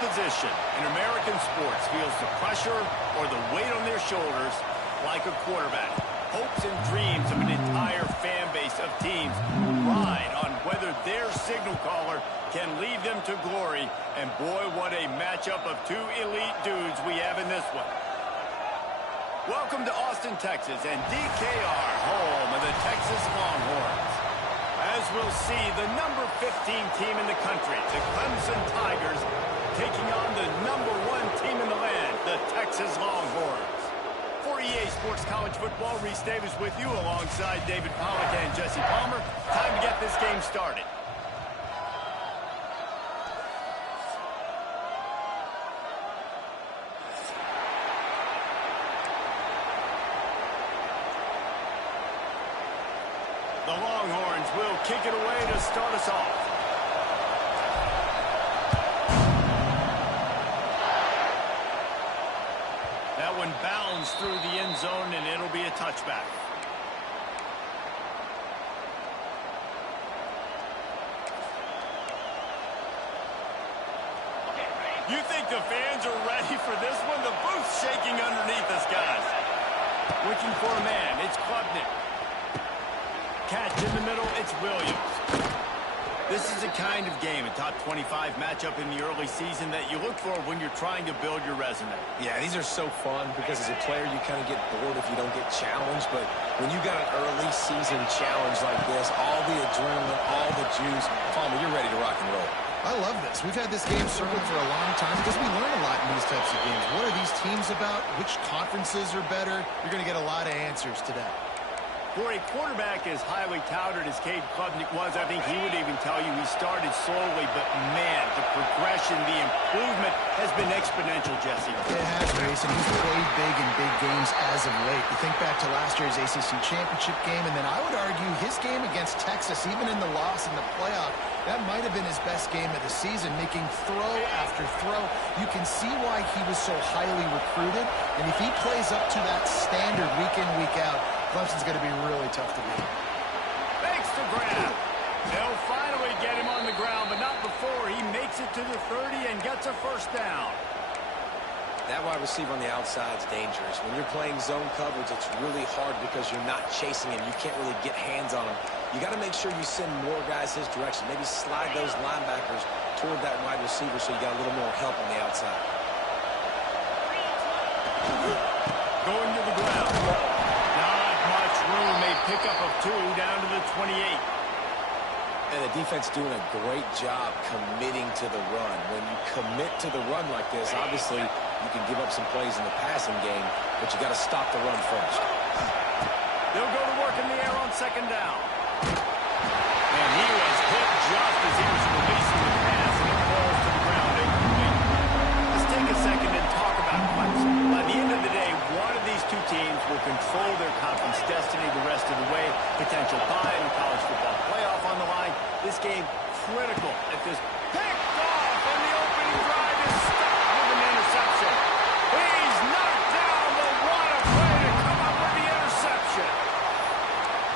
position in American sports feels the pressure or the weight on their shoulders like a quarterback. Hopes and dreams of an entire fan base of teams ride on whether their signal caller can lead them to glory. And boy, what a matchup of two elite dudes we have in this one. Welcome to Austin, Texas, and DKR, home of the Texas Longhorns. As we'll see, the number 15 team in the country, the Clemson Tigers, taking on the number 1 team in the land, the Texas Longhorns. For EA Sports College Football, Reese Davis with you alongside David Pollack and Jesse Palmer. Time to get this game started. The Longhorns will kick it away to start us off. That one bounds through the end zone, and it'll be a touchback. You think the fans are ready for this one? The booth's shaking underneath us, guys. Looking for a man. It's Klubnik. Catch in the middle, it's Williams. This is a kind of game, a top 25 matchup in the early season that you look for when you're trying to build your resume. Yeah, these are so fun because as a player you kind of get bored if you don't get challenged, but when you got an early season challenge like this, all the adrenaline, all the juice, Palmer, you're ready to rock and roll. I love this. We've had this game circled for a long time because we learn a lot in these types of games. What are these teams about? Which conferences are better? You're going to get a lot of answers today. For a quarterback as highly touted as Cade Klubnik was, I think he would even tell you he started slowly, but man, the progression, the improvement has been exponential, Jesse. It has, Reese, and he's played big in big games as of late. You think back to last year's ACC championship game, and then I would argue his game against Texas, even in the loss in the playoff, that might have been his best game of the season, making throw after throw. You can see why he was so highly recruited, and if he plays up to that standard week in, week out, Clemson's going to be really tough to beat. Makes the grab. They'll finally get him on the ground, but not before he makes it to the 30 and gets a first down. That wide receiver on the outside is dangerous. When you're playing zone coverage, it's really hard because you're not chasing him. You can't really get hands on him. You got to make sure you send more guys his direction. Maybe slide those linebackers toward that wide receiver so you got a little more help on the outside. Going to the ground. Not much room. A pickup of 2 down to the 28. And the defense doing a great job committing to the run. When you commit to the run like this, obviously you can give up some plays in the passing game, but you got to stop the run first. They'll go to work in the air on second down. And he was hit just as he was releasing the pass, and it falls to the ground incomplete. Let's take a second and talk about Clemson. By the end of the day, one of these two teams will control their conference destiny the rest of the way. Potential bye in the college football playoff on the line. This game critical at this. Picked off, and the opening drive is stopped with an interception. He's knocked down, but what a play to come up with the interception.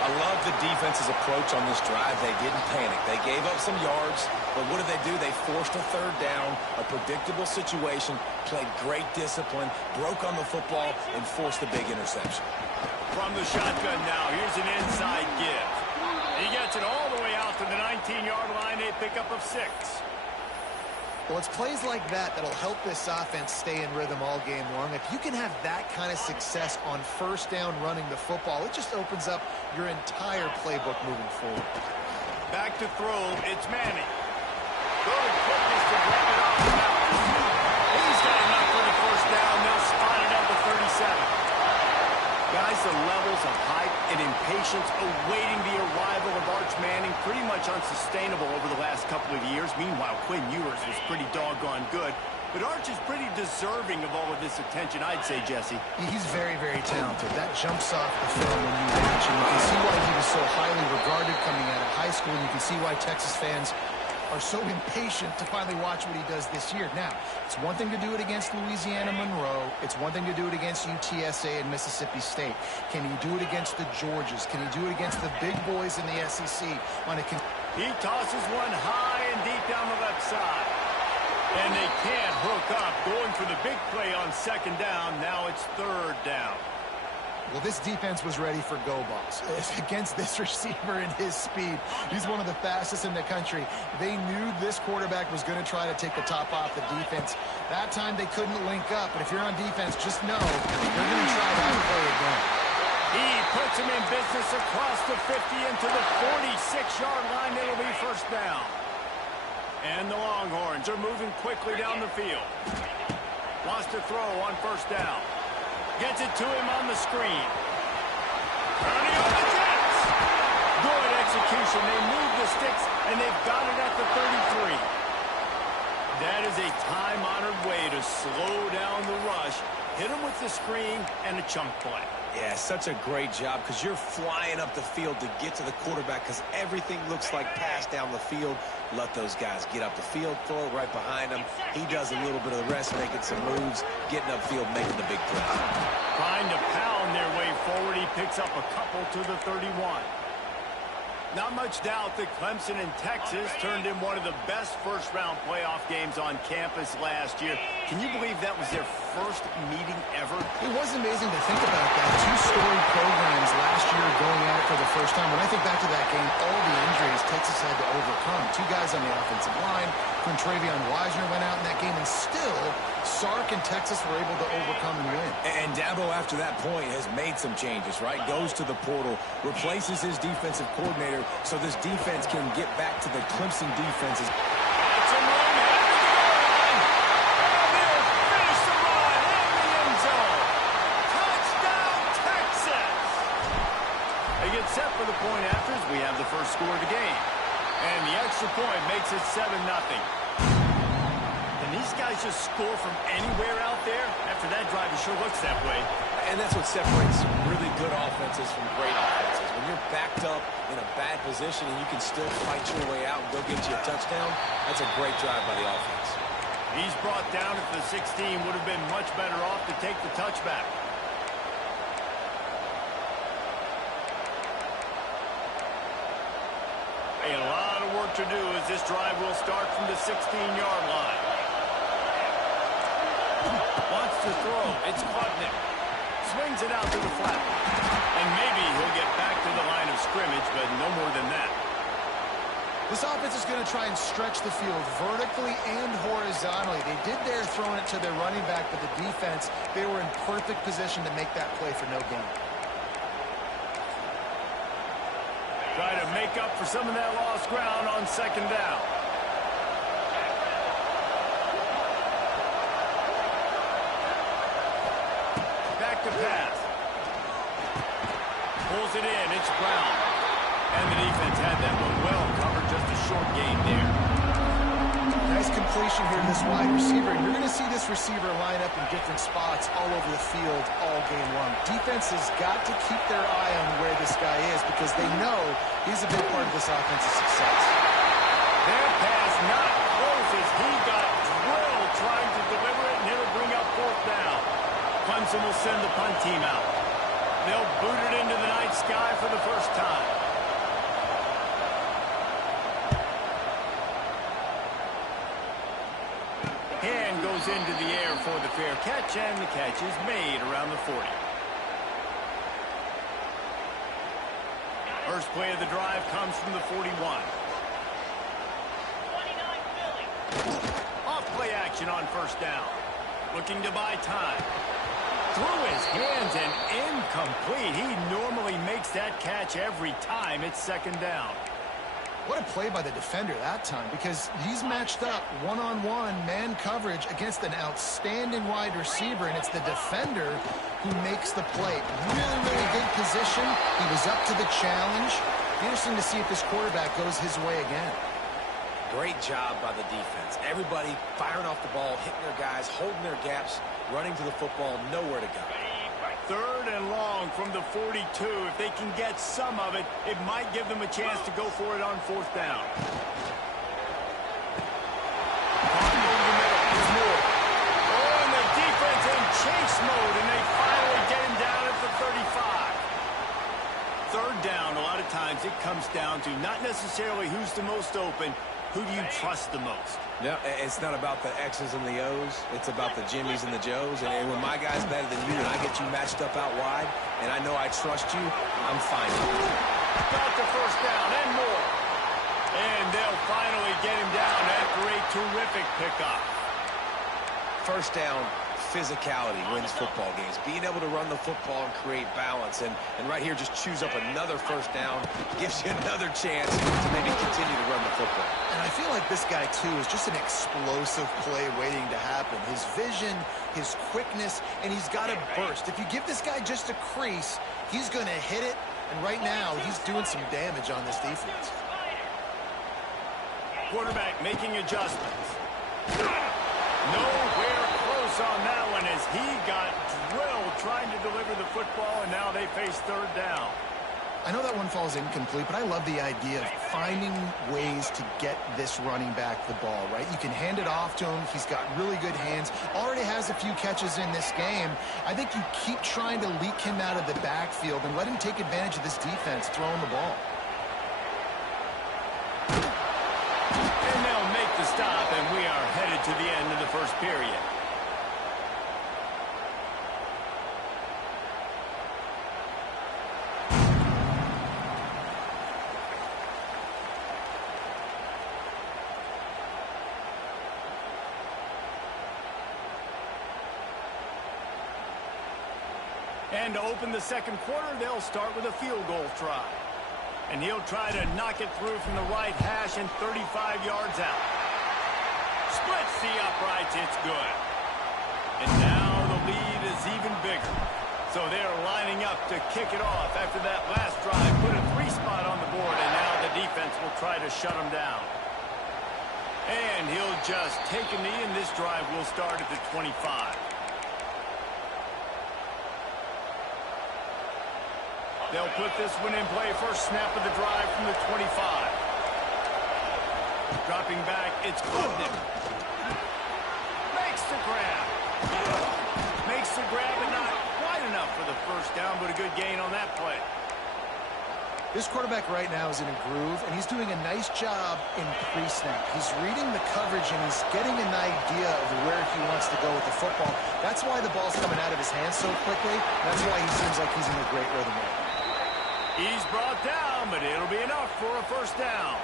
I love the defense's approach on this drive. They didn't panic. They gave up some yards, but what did they do? They forced a third down, a predictable situation, played great discipline, broke on the football, and forced the big interception. From the shotgun now, here's an inside give. He gets it all the way out to the 19-yard line, a pickup of 6. Well, it's plays like that that'll help this offense stay in rhythm all game long. If you can have that kind of success on first down running the football, it just opens up your entire playbook moving forward. Back to throw, it's Manning. Good quickness to grab it off the mountain. He's got enough for the first down. They'll spot it at the 37. Guys, the levels of hype and impatience awaiting the arrival of Arch Manning pretty much unsustainable over the last couple of years. Meanwhile, Quinn Ewers was pretty doggone good. But Arch is pretty deserving of all of this attention, I'd say, Jesse. He's very, very talented. That jumps off the film when you watch him. You can see why he was so highly regarded coming out of high school, and you can see why Texas fans are so impatient to finally watch what he does this year. Now, it's one thing to do it against Louisiana Monroe. It's one thing to do it against UTSA and Mississippi State. Can he do it against the Georgias? Can he do it against the big boys in the SEC? He tosses one high and deep down the left side. And they can't hook up. Going for the big play on second down. Now it's third down. Well, this defense was ready for go balls against this receiver and his speed. He's one of the fastest in the country. They knew this quarterback was going to try to take the top off the defense. That time they couldn't link up, but if you're on defense, just know they're going to try that play again. He puts him in business across the 50 into the 46-yard line. It'll be first down. And the Longhorns are moving quickly down the field. Wants to throw on first down. Gets it to him on the screen. Turning on the Jets. Good execution. They move the sticks, and they've got it at the 33. That is a time-honored way to slow down the rush. Hit him with the screen and a chunk play. Yeah, such a great job because you're flying up the field to get to the quarterback because everything looks like pass down the field. Let those guys get up the field, throw it right behind him. He does a little bit of the rest, making some moves, getting upfield, making the big play. Trying to pound their way forward. He picks up a couple to the 31. Not much doubt that Clemson and Texas turned in one of the best first-round playoff games on campus last year. Can you believe that was their first meeting ever? It was amazing to think about that. Two storied programs last year going at it for the first time. When I think back to that game, all the injuries Texas had to overcome. Two guys on the offensive line. When Travion Wisener went out in that game, and still, Sark and Texas were able to overcome and win. And Dabo, after that point, has made some changes, right? Goes to the portal, replaces his defensive coordinator, so this defense can get back to the Clemson defenses. It's a run after the goal line. And they'll finish the run in the end zone. Touchdown, Texas! They get set for the point after as we have the first score of the game. And the extra point makes it 7-0. Can these guys just score from anywhere out there? After that drive, it sure looks that way. And that's what separates really good offenses from great offenses. When you're backed up in a bad position and you can still fight your way out and go get you a touchdown, that's a great drive by the offense. He's brought down at the 16. Would have been much better off to take the touchback. A lot of work to do as this drive will start from the 16-yard line. Wants to throw. It's Klubnik. Swings it out to the flat. And maybe he'll get back to the line of scrimmage, but no more than that. This offense is going to try and stretch the field vertically and horizontally. They did there throwing it to their running back, but the defense, they were in perfect position to make that play for no gain. Try to make up for some of that lost ground on second down. Back to pass. Pulls it in. It's Brown. And the defense had that one well covered. Just a short gain there. Nice completion here to this wide receiver. And you're going to see this receiver line up in different spots all over the field all game long. Defense has got to keep their eye on where this guy is because they know he's a big part of this offense's success. Their pass not close as he got drilled trying to deliver it, and it'll bring up fourth down. Clemson will send the punt team out. They'll boot it into the night sky for the first time. Hand goes into the air for the fair catch, and the catch is made around the 40. First play of the drive comes from the 41. Off play action on first down. Looking to buy time. Through his hands and incomplete. He normally makes that catch every time. It's second down. What a play by the defender that time because he's matched up one-on-one man coverage against an outstanding wide receiver, and it's the defender who makes the play. Really, really good position. He was up to the challenge. Interesting to see if this quarterback goes his way again. Great job by the defense. Everybody firing off the ball, hitting their guys, holding their gaps, running to the football, nowhere to go. Third and long from the 42. If they can get some of it, it might give them a chance to go for it on fourth down. And the defense in chase mode, and they finally get him down at the 35. Third down, a lot of times it comes down to not necessarily who's the most open, Who do you trust the most? No, it's not about the X's and the O's. It's about the Jimmies and the Joes. And when my guy's better than you and I get you matched up out wide, and I know I trust you, I'm fine. Got the first down and more. And they'll finally get him down after a terrific pickup. First down, physicality wins football games. Being able to run the football and create balance. And right here, just choose up another first down. Gives you another chance to maybe continue to run the football. And I feel like this guy, too, is just an explosive play waiting to happen. His vision, his quickness, and he's got a burst. If you give this guy just a crease, he's going to hit it. And right now, he's doing some damage on this defense. Quarterback making adjustments. Nowhere close on that one as he got drilled trying to deliver the football, and now they face third down. I know that one falls incomplete, but I love the idea of finding ways to get this running back the ball, right? You can hand it off to him. He's got really good hands. Already has a few catches in this game. I think you keep trying to leak him out of the backfield and let him take advantage of this defense throwing the ball. And they'll make the stop, and we are headed to the end of the first period. And to open the second quarter, they'll start with a field goal try. And he'll try to knock it through from the right hash and 35 yards out. Splits the uprights, it's good. And now the lead is even bigger. So they're lining up to kick it off after that last drive. Put a 3-spot on the board, and now the defense will try to shut them down. And he'll just take a knee, and this drive will start at the 25. They'll put this one in play. First snap of the drive from the 25. Dropping back, it's Clemson. Makes the grab. Makes the grab, and not quite enough for the first down, but a good gain on that play. This quarterback right now is in a groove, and he's doing a nice job in pre-snap. He's reading the coverage, and he's getting an idea of where he wants to go with the football. That's why the ball's coming out of his hands so quickly. That's why he seems like he's in a great rhythm right now. He's brought down, but it'll be enough for a first down.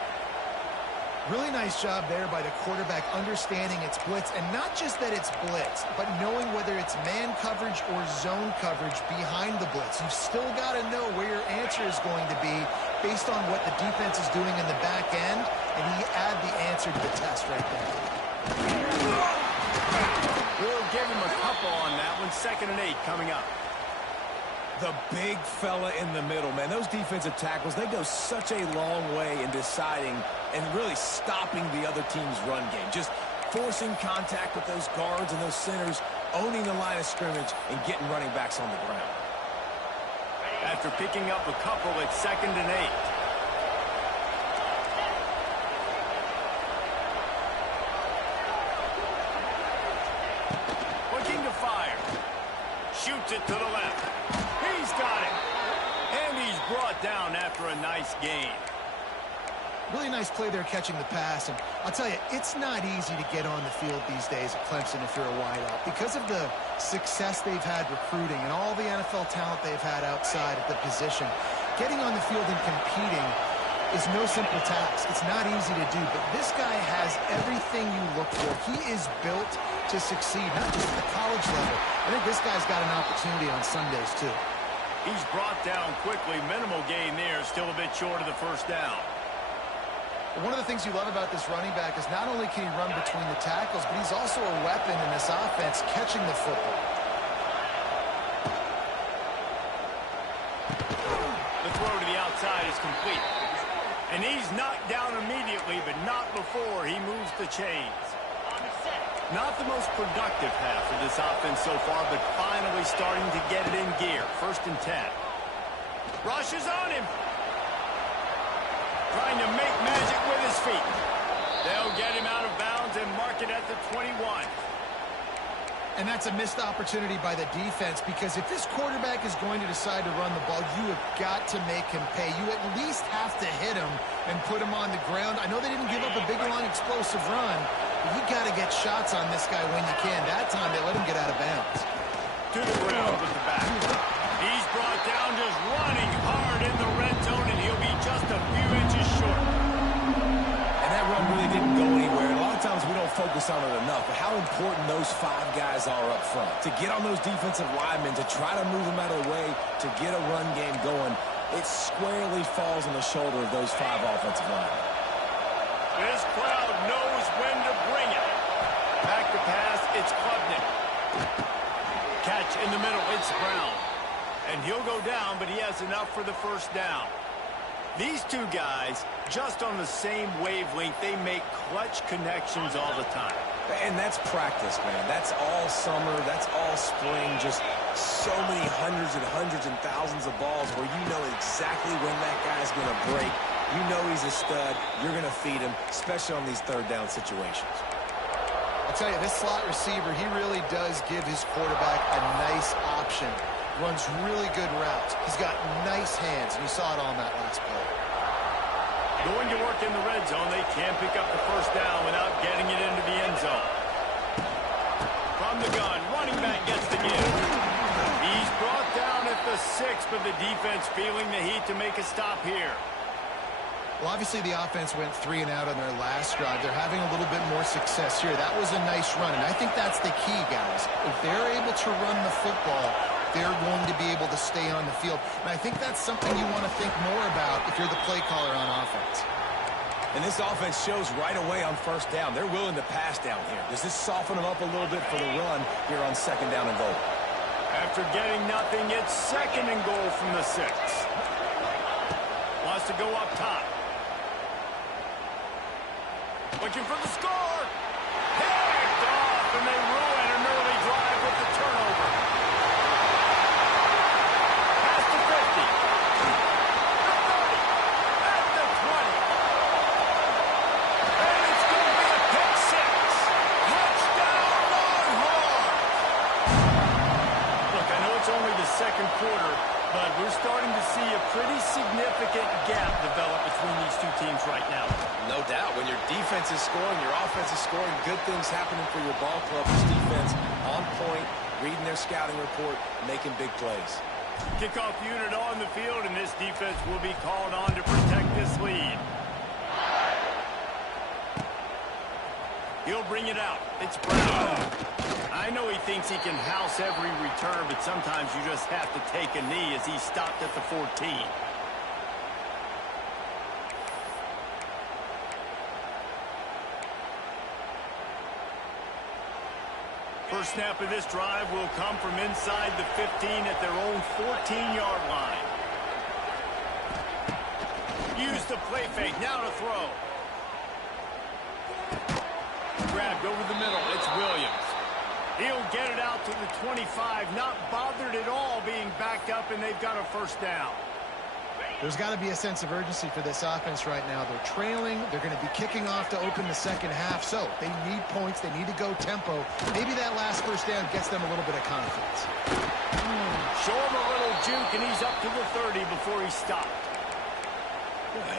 Really nice job there by the quarterback understanding it's blitz, and not just that it's blitz, but knowing whether it's man coverage or zone coverage behind the blitz. You've still got to know where your answer is going to be based on what the defense is doing in the back end, and he add the answer to the test right there. We'll give him a couple on that one. 2nd and 8 coming up. The big fella in the middle, man. Those defensive tackles, they go such a long way in deciding and really stopping the other team's run game. Just forcing contact with those guards and those centers, owning the line of scrimmage, and getting running backs on the ground. After picking up a couple, it's 2nd and 8. Looking to fire. Shoots it to the left. He's got it. And he's brought down after a nice gain. Really nice play there catching the pass. And I'll tell you, it's not easy to get on the field these days at Clemson if you're a wideout. Because of the success they've had recruiting and all the NFL talent they've had outside of the position, getting on the field and competing is no simple task. It's not easy to do, but this guy has everything you look for. He is built to succeed, not just at the college level. I think this guy's got an opportunity on Sundays, too. He's brought down quickly. Minimal gain there. Still a bit short of the first down. One of the things you love about this running back is not only can he run between the tackles, but he's also a weapon in this offense catching the football. The throw to the outside is complete. And he's knocked down immediately, but not before he moves the chains. Not the most productive half of this offense so far, but finally starting to get it in gear. 1st and 10. Rushes on him. Trying to make magic with his feet. They'll get him out of bounds and mark it at the 21. And that's a missed opportunity by the defense, because if this quarterback is going to decide to run the ball, you have got to make him pay. You at least have to hit him and put him on the ground. I know they didn't give up a big, long, explosive run, but you got to get shots on this guy when you can. That time they let him get out of bounds. To the ground with the back. He's brought down, just running hard in the red zone, and he'll be just a few inches short. And that run really didn't go anywhere. And a lot of times we don't focus on it enough, but how important those 5 guys are up front. To get on those defensive linemen, to try to move them out of the way, to get a run game going, it squarely falls on the shoulder of those 5 offensive linemen. This crowd knows when to bring it. Back to pass, it's Klubnik. Catch in the middle, it's Brown. And he'll go down, but he has enough for the first down. These 2 guys, just on the same wavelength, they make clutch connections all the time. And that's practice, man. That's all summer. That's all spring. Just so many hundreds and thousands of balls where you know exactly when that guy's going to break. You know he's a stud. You're going to feed him, especially on these third down situations. I'll tell you, this slot receiver, he really does give his quarterback a nice option. Runs really good routes. He's got nice hands, and you saw it on that last play. Going to work in the red zone, they can't pick up the first down without getting it into the end zone. From the gun, running back gets the give. He's brought down at the 6, but the defense feeling the heat to make a stop here. Well, obviously the offense went 3 and out on their last drive. They're having a little bit more success here. That was a nice run, and I think that's the key, guys. If they're able to run the football, they're going to be able to stay on the field. And I think that's something you want to think more about if you're the play caller on offense. And this offense shows right away on first down. They're willing to pass down here. Does this soften them up a little bit for the run here on second down and goal? After getting nothing, it's second and goal from the 6. Wants to go up top. Looking for the score. Picked off, and they ruin an early drive with the turnover. Past the 50. The 30. At the 20. And it's going to be a pick 6. Touchdown, Longhorns. Look, I know it's only the second quarter, but we're starting to see a pretty significant gap develop between these 2 teams right now. No doubt. When your defense is scoring, your offense is scoring, good things happening for your ball club. This defense on point, reading their scouting report, making big plays. Kickoff unit on the field, and this defense will be called on to protect this lead. He'll bring it out. It's Brown. I know he thinks he can house every return, but sometimes you just have to take a knee as he stopped at the 14. First snap of this drive will come from inside the 15 at their own 14-yard line. Use the play fake. Now to throw. Grabbed over the middle. It's Williams. He'll get it out to the 25. Not bothered at all being backed up, and they've got a first down. There's got to be a sense of urgency for this offense right now. They're trailing. They're going to be kicking off to open the second half. So they need points. They need to go tempo. Maybe that last first down gets them a little bit of confidence. Show him a little juke, and he's up to the 30 before he stopped.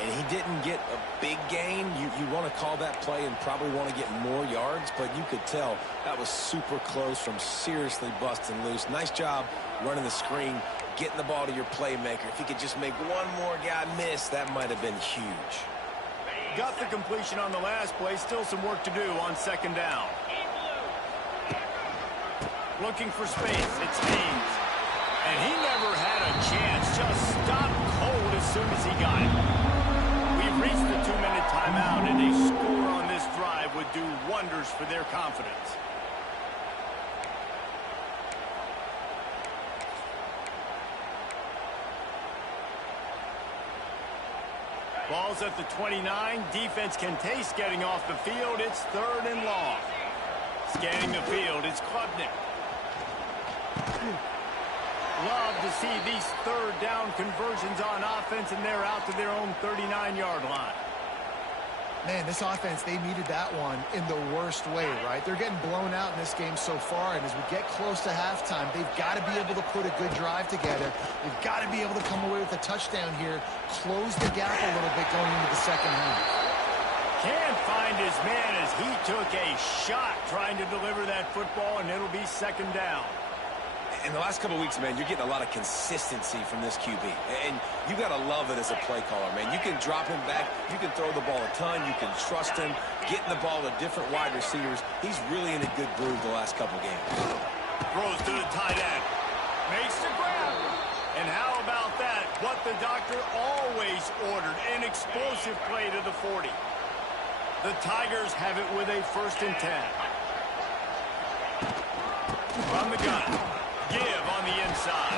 And he didn't get a big gain. You want to call that play and probably want to get more yards, but you could tell that was super close from seriously busting loose. Nice job running the screen, getting the ball to your playmaker. If he could just make one more guy miss, that might have been huge. Got the completion on the last play. Still some work to do on second down. Looking for space. It's Haynes. And he never had a chance. Just stopped cold as soon as he got it. We've reached the 2-minute timeout, and a score on this drive would do wonders for their confidence. Ball's at the 29. Defense can taste getting off the field. It's third and long. Scanning the field, it's Klubnik. Love to see these third down conversions on offense, and they're out to their own 39-yard line. Man, this offense, they needed that one in the worst way, right? They're getting blown out in this game so far, and as we get close to halftime, they've got to be able to put a good drive together. They've got to be able to come away with a touchdown here, close the gap a little bit going into the second half. Can't find his man as he took a shot trying to deliver that football, and it'll be second down. In the last couple of weeks, man, you're getting a lot of consistency from this QB. And you got to love it as a play caller, man. You can drop him back. You can throw the ball a ton. You can trust him. Getting the ball to different wide receivers. He's really in a good groove the last couple games. Throws to the tight end. Makes the grab. And how about that? What the doctor always ordered. An explosive play to the 40. The Tigers have it with a 1st and 10. From the gun. Give on the inside.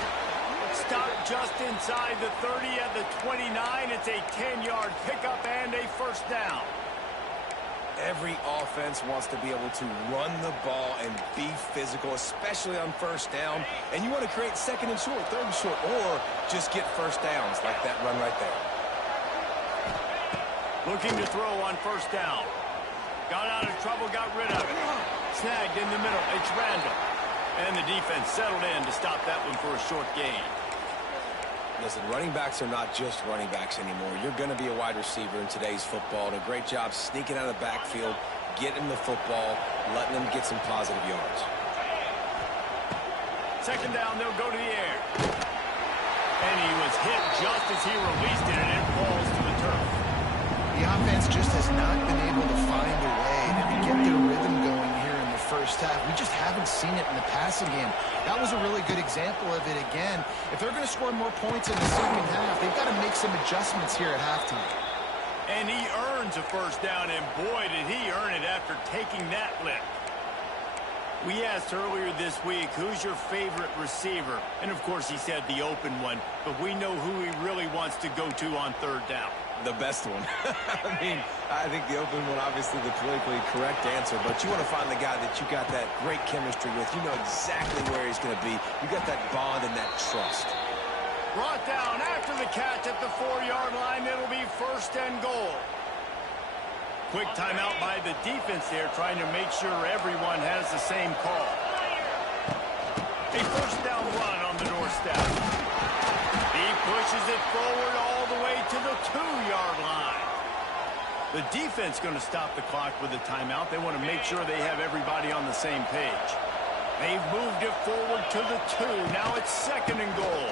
Stop just inside the 30 at the 29. It's a 10-yard pickup and a 1st down. Every offense wants to be able to run the ball and be physical, especially on 1st down. And you want to create 2nd and short, 3rd and short, or just get 1st downs like that run right there. Looking to throw on 1st down. Got out of trouble, got rid of it. Snagged in the middle. It's Randall. And the defense settled in to stop that one for a short gain. Listen, running backs are not just running backs anymore. You're going to be a wide receiver in today's football. And a great job sneaking out of the backfield, getting the football, letting them get some positive yards. Second down, they'll go to the air. And he was hit just as he released it, and it falls to the turf. The offense just has not been able to find a way to get their rhythm going here in the first half. We just haven't seen it in the passing game. That was a really good example of it again. If they're going to score more points in the second half, they've got to make some adjustments here at halftime. And he earns a 1st down, and boy, did he earn it after taking that lift. We asked earlier this week, who's your favorite receiver? And, of course, he said the open one, but we know who he really wants to go to on 3rd down. The best one. I mean, I think the open one, obviously the politically correct answer, but you want to find the guy that you got that great chemistry with. You know exactly where he's going to be. You got that bond and that trust. Brought down after the catch at the 4-yard line. It'll be 1st and goal. Quick timeout by the defense there, trying to make sure everyone has the same call. A 1st down run on the doorstep. He pushes it forward all the way to the 2-yard line. The defense going to stop the clock with a timeout. They want to make sure they have everybody on the same page. They've moved it forward to the 2. Now it's 2nd and goal.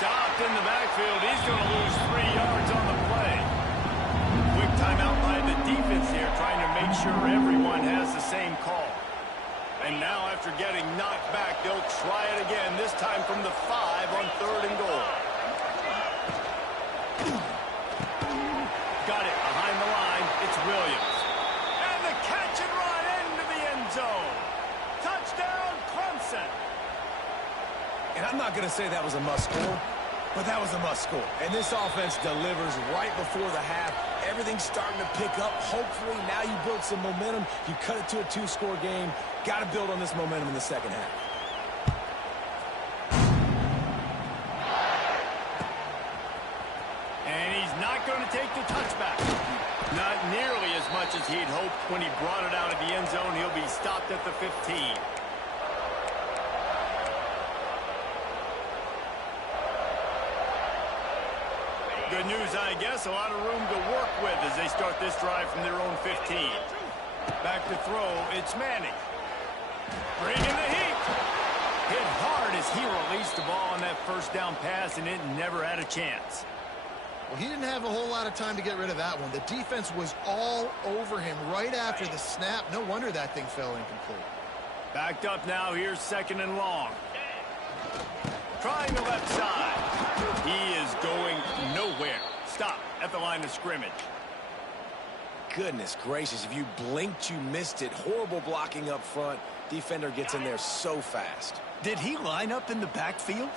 Stopped in the backfield. He's going to lose 3 yards on the play. Quick timeout by the defense here, trying to make sure everyone has the same call. And now after getting knocked back, they'll try it again, this time from the 5 on 3rd and goal. Got it behind the line. It's Williams. And the catch and run into the end zone. Touchdown, Clemson. And I'm not going to say that was a must-score, but that was a must-score. And this offense delivers right before the half. Everything's starting to pick up. Hopefully, now you build some momentum. You cut it to a 2-score game. Got to build on this momentum in the second half. And he's not going to take the touchback. Not nearly as much as he'd hoped when he brought it out of the end zone. He'll be stopped at the 15. Good news, I guess. A lot of room to work with as they start this drive from their own 15. Back to throw. It's Manning. Bringing the heat. Hit hard as he released the ball on that 1st down pass, and it never had a chance. Well, he didn't have a whole lot of time to get rid of that one. The defense was all over him right after the snap. No wonder that thing fell incomplete. Backed up now. Here's 2nd and long. Trying the left side. He is going nowhere. Stop at the line of scrimmage. Goodness gracious, if you blinked, you missed it. Horrible blocking up front. Defender gets in there so fast. Did he line up in the backfield?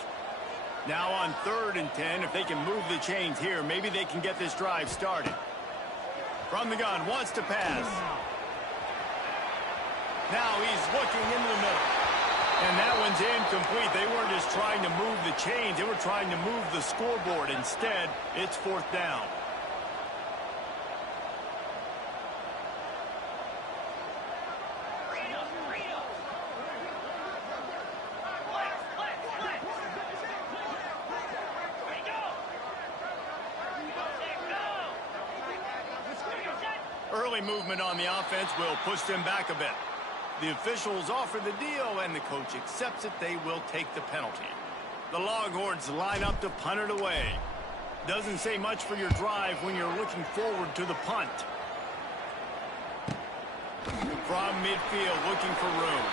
Now on 3rd and 10, if they can move the chains here, maybe they can get this drive started. From the gun, wants to pass. Now he's looking into the middle. And that one's incomplete. They weren't just trying to move the chains. They were trying to move the scoreboard. Instead, it's 4th down. early movement on the offense will push them back a bit. The officials offer the deal, and the coach accepts it. They will take the penalty. The Longhorns line up to punt it away. Doesn't say much for your drive when you're looking forward to the punt. From midfield, looking for room.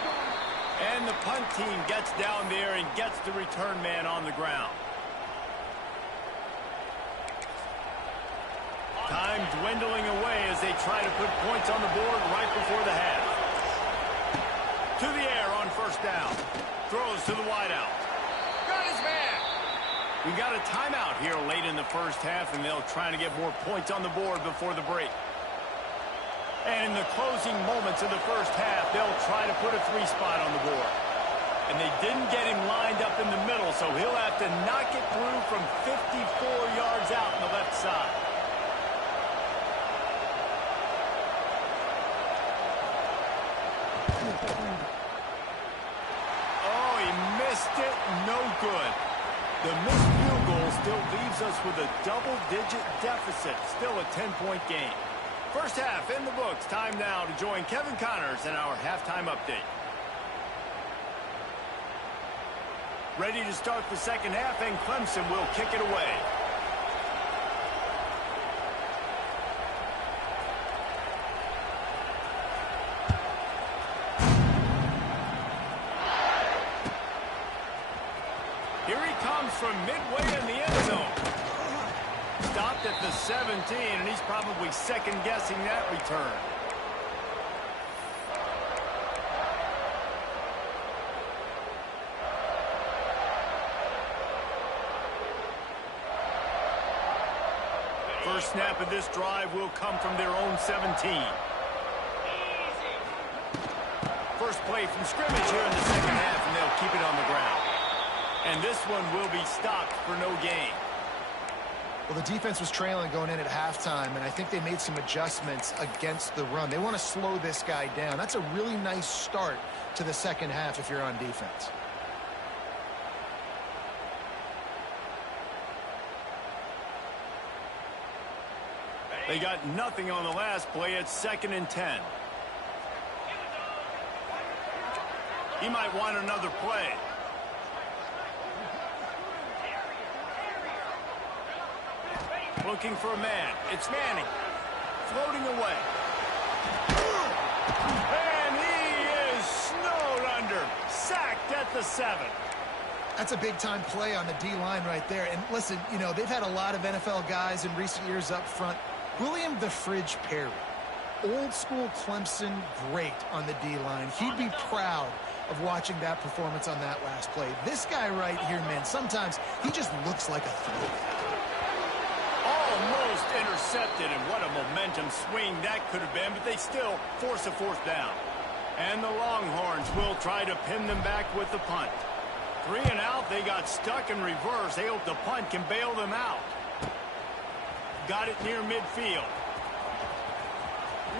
And the punt team gets down there and gets the return man on the ground. Time dwindling away as they try to put points on the board right before the half. To the air on first down. Throws to the wideout. Got his man. We got a timeout here late in the first half, and they'll try to get more points on the board before the break. And in the closing moments of the first half, they'll try to put a 3-spot on the board. And they didn't get him lined up in the middle, so he'll have to knock it through from 54 yards out on the left side. Oh, he missed it. No good. The missed field goal still leaves us with a double-digit deficit. Still a 10-point game. First half in the books. Time now to join Kevin Connors in our halftime update. Ready to start the second half, and Clemson will kick it away. Here he comes from midway in the end zone. Stopped at the 17, and he's probably second-guessing that return. First snap of this drive will come from their own 17. First play from scrimmage here in the second half, and they'll keep it on the ground. And this one will be stopped for no gain. Well, the defense was trailing going in at halftime, and I think they made some adjustments against the run. They want to slow this guy down. That's a really nice start to the second half if you're on defense. They got nothing on the last play. It's 2nd and 10. He might want another play. Looking for a man. It's Manning. Floating away. And he is snowed under. Sacked at the 7. That's a big-time play on the D-line right there. And listen, you know, they've had a lot of NFL guys in recent years up front. William the Fridge Perry, old-school Clemson great on the D-line. He'd be proud of watching that performance on that last play. This guy right here, man, sometimes he just looks like a throwback. Almost intercepted, and what a momentum swing that could have been, but they still force a 4th down. And the Longhorns will try to pin them back with the punt. 3 and out, they got stuck in reverse. They hope the punt can bail them out. Got it near midfield.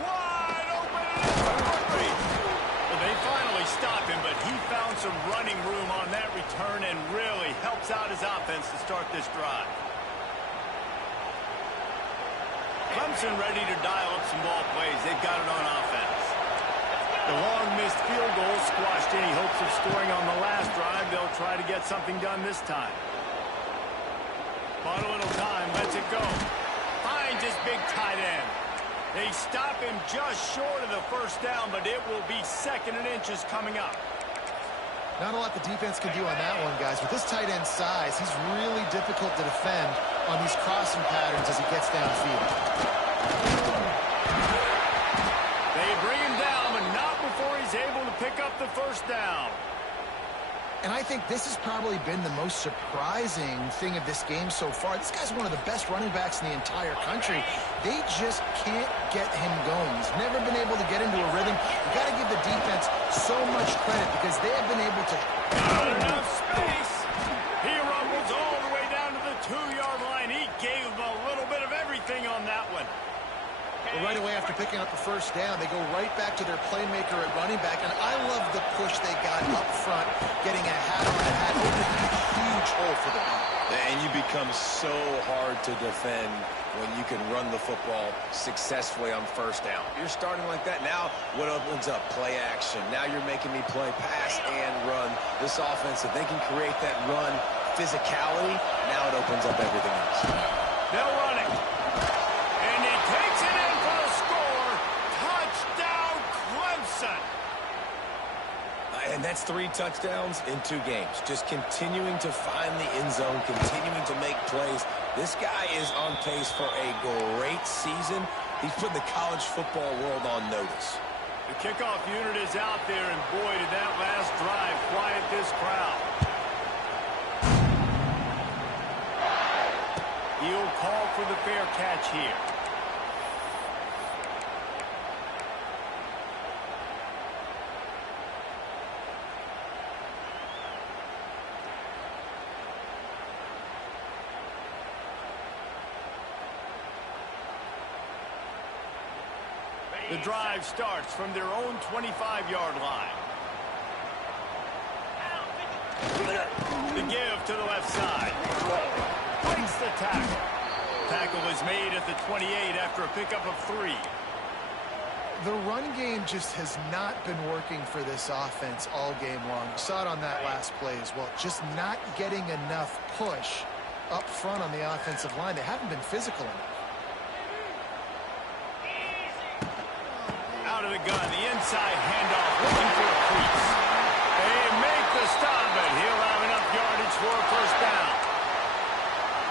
Wide open, and it's complete. Well, they finally stopped him, but he found some running room on that return and really helps out his offense to start this drive. Clemson ready to dial up some ball plays. They've got it on offense. The long missed field goal squashed any hopes of scoring on the last drive. They'll try to get something done this time. Bought a little time, lets it go. Finds his big tight end. They stop him just short of the first down, but it will be 2nd and inches coming up. Not a lot the defense can do on that one, guys. With this tight end size, he's really difficult to defend on these crossing patterns as he gets downfield. They bring him down, but not before he's able to pick up the first down. And I think this has probably been the most surprising thing of this game so far. This guy's one of the best running backs in the entire country. They just can't get him going. He's never been able to get into a rhythm. You got to give the defense so much credit because they have been able to... Not enough space. He rumbles all the way down to the 2-yard line. He gave him a little bit of everything on that one. Well, right away after picking up the first down, they go right back to their playmaker at running back. And I love the push they got up front, getting a hat on a hat, opening a huge hole for the run. And you'd be becomes so hard to defend when you can run the football successfully on first down. You're starting like that. Now what opens up? Play action. Now you're making me play pass and run. This offense, if they can create that run physicality, now it opens up everything else. They'll run it. And he takes it in for the score. Touchdown, Clemson. And that's 3 touchdowns in 2 games. Just continuing to find the end zone, continuing to make plays. This guy is on pace for a great season. He's putting the college football world on notice. The kickoff unit is out there, and boy, did that last drive quiet this crowd. He'll call for the fair catch here. The drive starts from their own 25-yard line. The give to the left side. Breaks the tackle. Tackle is made at the 28 after a pickup of 3. The run game just has not been working for this offense all game long. You saw it on that last play as well. Just not getting enough push up front on the offensive line. They haven't been physical enough. Out of the gun, the inside handoff, looking for a crease. They make the stop, but he'll have enough yardage for a first down.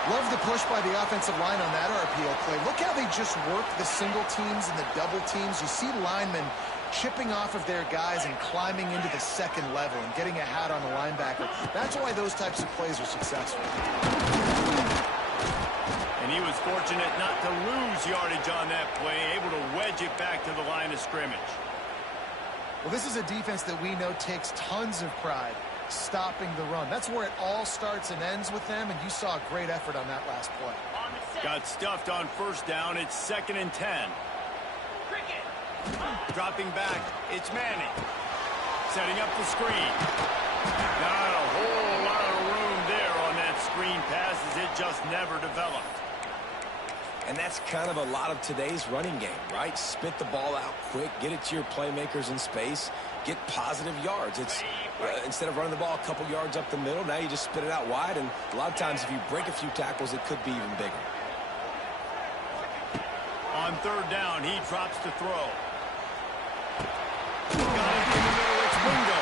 Love the push by the offensive line on that RPO play. Look how they just work the single teams and the double teams. You see linemen chipping off of their guys and climbing into the second level and getting a hat on the linebacker. That's why those types of plays are successful. And he was fortunate not to lose yardage on that play, able to wedge it back to the line of scrimmage. Well, this is a defense that we know takes tons of pride stopping the run. That's where it all starts and ends with them, and you saw a great effort on that last play. Got stuffed on first down. It's 2nd and 10. Dropping back, it's Manning. Setting up the screen. Not a whole lot of room there on that screen pass as it just never developed. And that's kind of a lot of today's running game, right? Spit the ball out quick, get it to your playmakers in space, get positive yards. It's instead of running the ball a couple yards up the middle, now you just spit it out wide, and a lot of times if you break a few tackles, it could be even bigger. On 3rd down, he drops to throw. Got it in the middle, it's Wingo.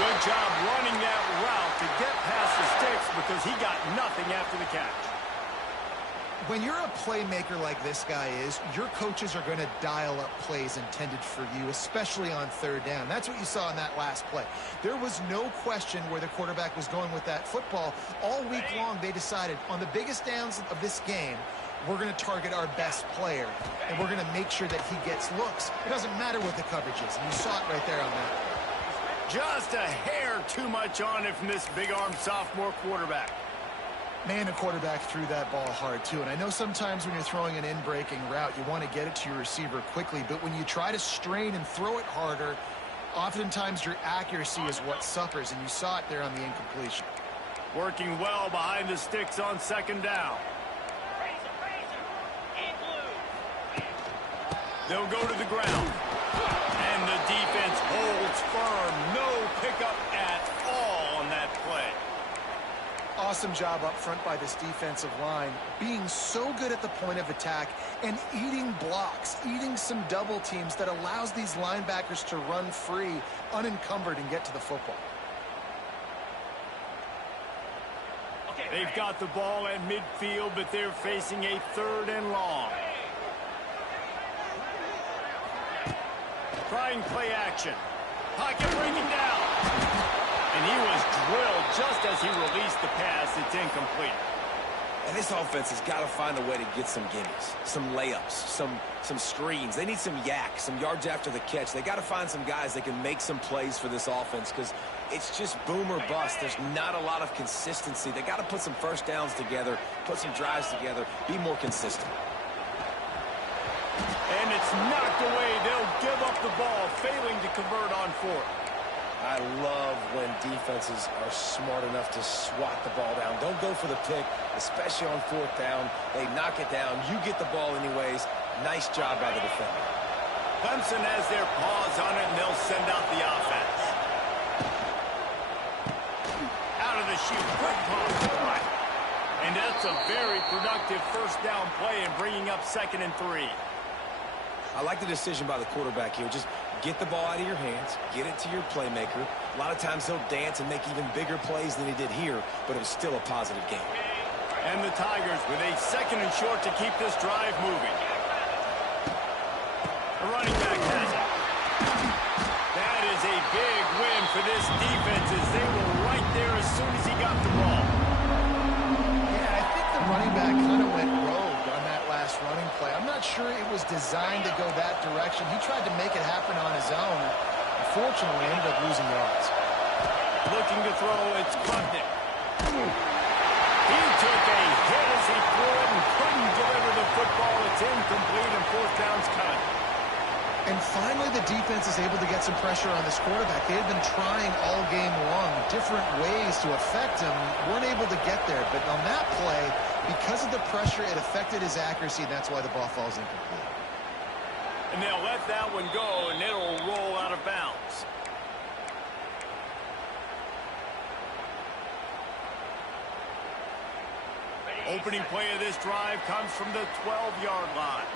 Good job running that route to get past the sticks because he got nothing after the catch. When you're a playmaker like this guy is, your coaches are going to dial up plays intended for you, especially on 3rd down. That's what you saw in that last play. There was no question where the quarterback was going with that football. All week long, they decided on the biggest downs of this game, we're going to target our best player, and we're going to make sure that he gets looks. It doesn't matter what the coverage is, and you saw it right there on that. Just a hair too much on it from this big-armed sophomore quarterback. Man, the quarterback threw that ball hard, too. And I know sometimes when you're throwing an in-breaking route, you want to get it to your receiver quickly. But when you try to strain and throw it harder, oftentimes your accuracy is what suffers. And you saw it there on the incompletion. Working well behind the sticks on 2nd down. They'll go to the ground. And the defense holds firm. No pickup at all on that play. Awesome job up front by this defensive line, being so good at the point of attack and eating blocks, eating some double teams that allows these linebackers to run free, unencumbered, and get to the football. They've got the ball at midfield, but they're facing a 3rd and long. Trying play action. Pocket breaking down. And he was drilled just as he released the pass. It's incomplete. And this offense has got to find a way to get some gimmies, some layups, some screens. They need some yak, some yards after the catch. They got to find some guys that can make some plays for this offense because it's just boom or bust. There's not a lot of consistency. They got to put some first downs together, put some drives together, be more consistent. And it's knocked away. They'll give up the ball, failing to convert on 4th. I love when defenses are smart enough to swat the ball down. Don't go for the pick, especially on fourth down. They knock it down. You get the ball anyways. Nice job by the defender. Clemson has their paws on it, and they'll send out the offense. Out of the chute, quick toss to the right. And that's a very productive first down play in bringing up 2nd and 3. I like the decision by the quarterback here. Just get the ball out of your hands, get it to your playmaker. A lot of times he'll dance and make even bigger plays than he did here, but it was still a positive game. And the Tigers with a 2nd and short to keep this drive moving. The running back has it. That is a big win for this defense as they were right there as soon as he got the ball. Yeah, I think the running back kind of went rogue on that last running play. I'm not sure it was designed to go that direction. He tried to make it happen on his own. Unfortunately, ended up losing yards. Looking to throw, it's Klubnik. He took a hit as he threw it and couldn't deliver the football. It's incomplete and fourth down's coming. And finally, the defense is able to get some pressure on this quarterback. They had been trying all game long, different ways to affect him, weren't able to get there. But on that play, because of the pressure, it affected his accuracy, and that's why the ball falls incomplete. And they'll let that one go, and it'll roll out of bounds. Opening play of this drive comes from the 12-yard line.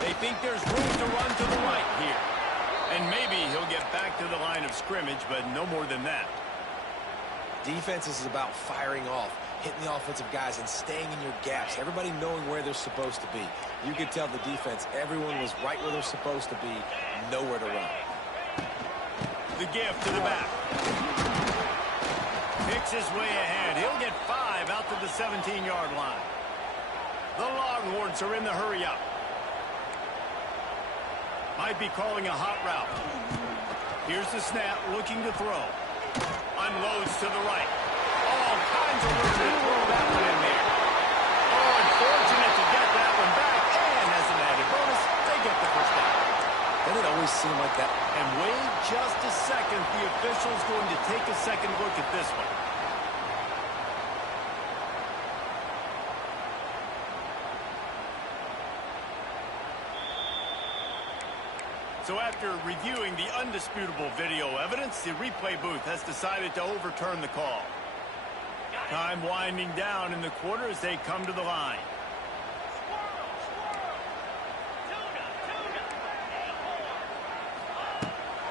They think there's room to run to the right here. And maybe he'll get back to the line of scrimmage, but no more than that. Defense is about firing off, hitting the offensive guys, and staying in your gaps. Everybody knowing where they're supposed to be. You could tell the defense, everyone was right where they're supposed to be, nowhere to run. The gift to the back. Picks his way ahead. He'll get 5 out to the 17-yard line. The Longhorns are in the hurry-up. Might be calling a hot route. Here's the snap, looking to throw. Unloads to the right. All kinds of room to throw that one in there. Oh, unfortunate to get that one back. And as an added bonus, they get the first down. Doesn't it always seem like that? And wait just a second. The official's going to take a second look at this one. So after reviewing the undisputable video evidence, the replay booth has decided to overturn the call. Time winding down in the quarter as they come to the line.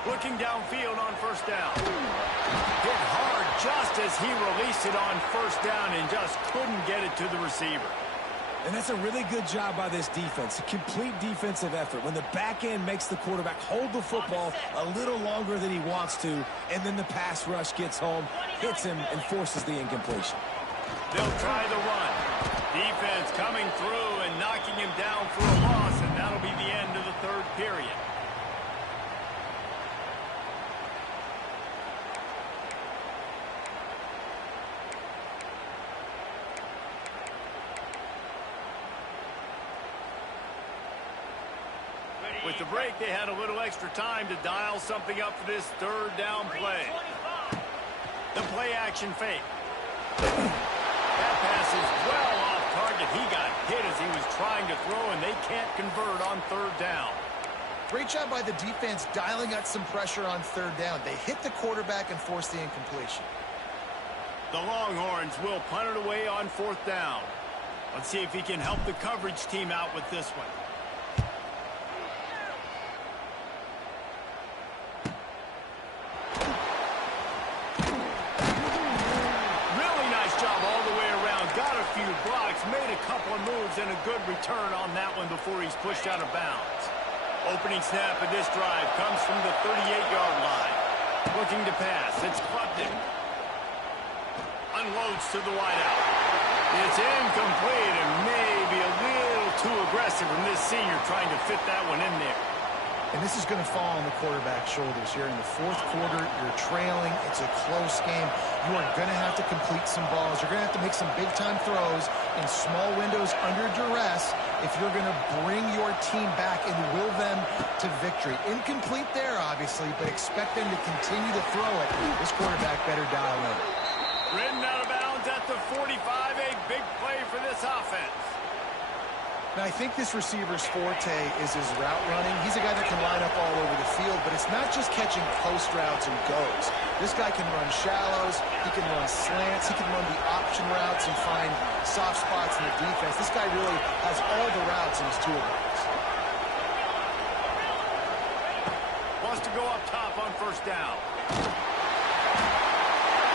Looking downfield on first down. Hit hard just as he released it on first down and just couldn't get it to the receiver. And that's a really good job by this defense, a complete defensive effort. When the back end makes the quarterback hold the football a little longer than he wants to, and then the pass rush gets home, hits him, and forces the incompletion. They'll try the run. Defense coming through and knocking him down for a loss, and that'll be the end of the third period. With the break, they had a little extra time to dial something up for this third down play. The play action fake. That pass is well off target. He got hit as he was trying to throw, and they can't convert on third down. Great job by the defense dialing up some pressure on third down. They hit the quarterback and forced the incompletion. The Longhorns will punt it away on fourth down. Let's see if he can help the coverage team out with this one. Blocks, made a couple of moves and a good return on that one before he's pushed out of bounds. Opening snap of this drive comes from the 38-yard line. Looking to pass, it's Klubnik. Unloads to the wideout. It's incomplete and maybe a little too aggressive from this senior trying to fit that one in there. And this is going to fall on the quarterback's shoulders here in the fourth quarter. You're trailing. It's a close game. You are going to have to complete some balls. You're going to have to make some big-time throws in small windows under duress if you're going to bring your team back and will them to victory. Incomplete there, obviously, but expect them to continue to throw it. This quarterback better dial in. Ridden out of bounds at the 45, a big play for this offense. Now, I think this receiver's forte is his route running. He's a guy that can line up all over the field, but it's not just catching post routes and goes. This guy can run shallows, he can run slants, he can run the option routes and find soft spots in the defense. This guy really has all the routes in his toolbox. Wants to go up top on first down.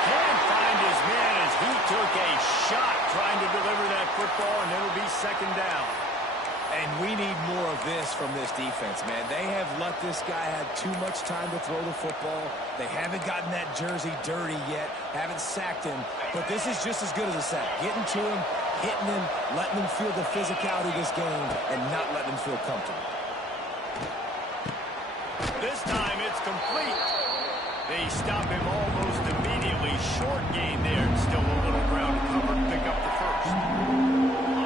Can't find his man as he took a shot trying to deliver that football, and it'll be second down. And we need more of this from this defense, man. They have let this guy have too much time to throw the football. They haven't gotten that jersey dirty yet, haven't sacked him. But this is just as good as a sack. Getting to him, hitting him, letting him feel the physicality of this game, and not letting him feel comfortable. This time it's complete. They stop him almost immediately. Short gain there. Still a little ground cover to pick up the first.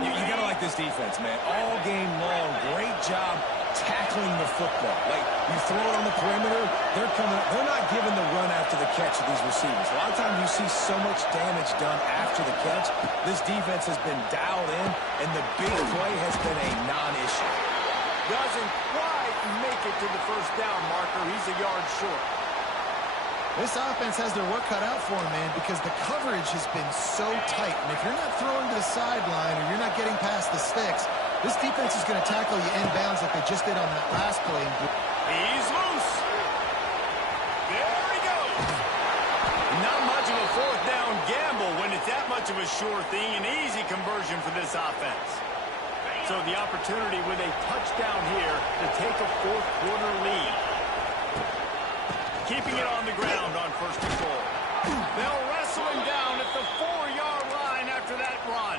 You gotta like this defense, man. All game long, great job tackling the football. Like, you throw it on the perimeter, they're coming up. They're not giving the run after the catch to these receivers. A lot of times you see so much damage done after the catch. This defense has been dialed in, and the big play has been a non-issue. Doesn't quite make it to the first down marker. He's a yard short. This offense has their work cut out for them, man, because the coverage has been so tight. And if you're not throwing to the sideline or you're not getting past the sticks, this defense is going to tackle you inbounds like they just did on that last play. He's loose. There he goes. Not much of a fourth down gamble when it's that much of a sure thing. An easy conversion for this offense. So the opportunity with a touchdown here to take a fourth quarter lead. Keeping it on the ground on first and goal. They'll wrestle him down at the 4-yard line after that run.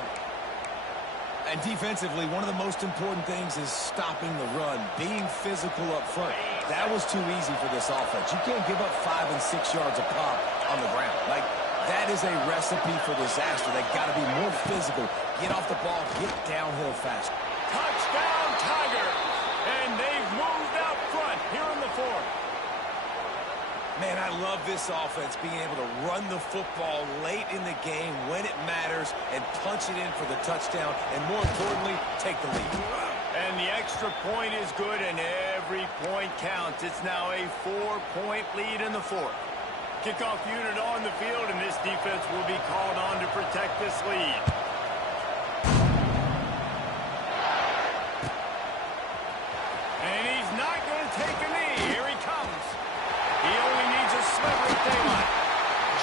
And defensively, one of the most important things is stopping the run, being physical up front. That was too easy for this offense. You can't give up 5 and 6 yards a pop on the ground. Like, that is a recipe for disaster. They got to be more physical, get off the ball, get downhill faster. Touchdown, Tigers! And they've moved out front here in the fourth. Man, I love this offense being able to run the football late in the game when it matters and punch it in for the touchdown and, more importantly, take the lead. And the extra point is good, and every point counts. It's now a 4-point lead in the fourth. Kickoff unit on the field, and this defense will be called on to protect this lead. And he's not going to take a knee. Here he comes. He only needs a sliver of daylight.